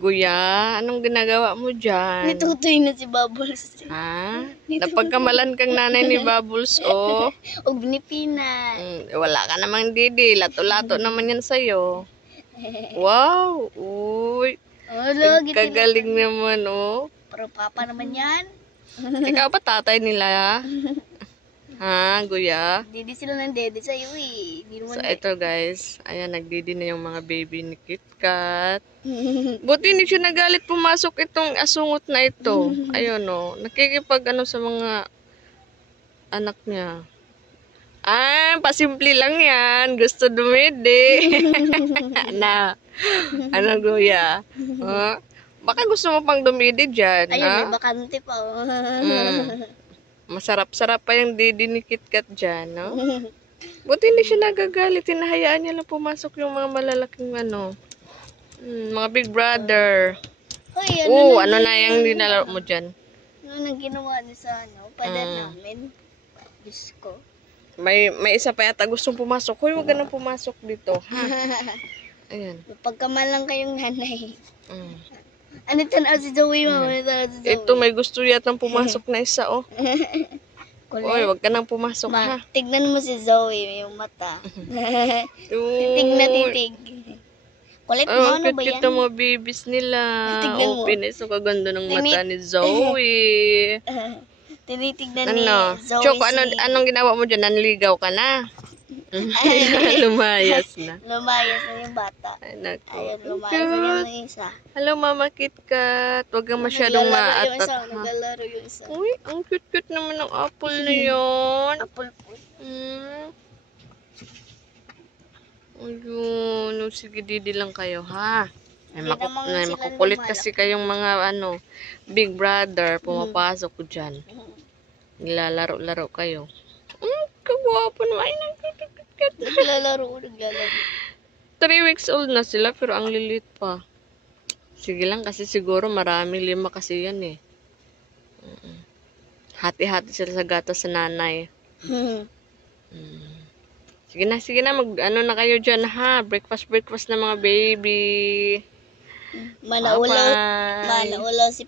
Guya, anong ginagawa mo dyan? Nitutoy na si Bubbles. Ha? Napagkamalan kang nanay ni Bubbles, oh. Og ni Pina. Wala ka namang didi. Lato-lato naman yan sa'yo. Wow! Uy! Kagaling naman, oh. Pero papa naman yan. Ikaw ba tatay nila? Ha, Guya? Didi sila ng dede sa'yo eh. So, ito guys. Ayan, nagdidi na yung mga baby ni KitKat. Buti hindi siya nagalit pumasok itong asungot na ito. Ayun, oh. Nakikipag ano sa mga anak niya. Ah, pasimple lang yan. Gusto dumidi. Na. Ano, Guya? Baka gusto mo pang dumidi dyan, ayun, ha? may bakante pa, oh. Masarap-sarap pa yung didi ni KitKat dyan, no? Buti hindi siya nagagalit. Hinahayaan niya lang pumasok yung mga malalaking ano. Mga big brother. Hoy, ano na yung dinala mo dyan? Ano nang ginawa niya sa ano? Pada namin. Diyos ko. May isa pa yata gustong pumasok. Hoy, wag ka nang pumasok dito. Ha? Ayan. Pagkamalang kayong nanay. Ano tanaw si Zoe, mama? Ito, may gusto yatang pumasok na isa, oh. Oy, wag ka nang pumasok, ha? Tignan mo si Zoe, yung mata. Titig na titig. Kulit mo, ano ba yan? Kita mo, babies nila. Tignan mo. Open, so kaganda ng mata ni Zoe. Tinitignan ni Zoe Choco, anong ginawa mo dyan? Nanligaw ka na? Lumayas na. Lumayas na yung bata. Ay, naku. Ayun, lumayas na yung isa. Hello, Mama KitKat. Huwag kang masyadong maatat, ha? Naglalaro yung isa. Uy, ang cute-cute naman ng apple na yun. Apple po. Ayun. Sige, didi lang kayo, ha? May makukulit kasi kayong mga, big brother. Pumapasok ko dyan. Nilalaro-laro kayo. Kagwapo naman. Ay, nagkikit-kit. Naglalaro. 3 weeks old na sila, pero ang lilit pa. Sige lang, kasi siguro maraming 5 kasi yan, eh. Hati-hati sila sa gatas sa nanay. Sige na, mag-ano na kayo dyan, ha? Breakfast na mga baby. Manaulaw si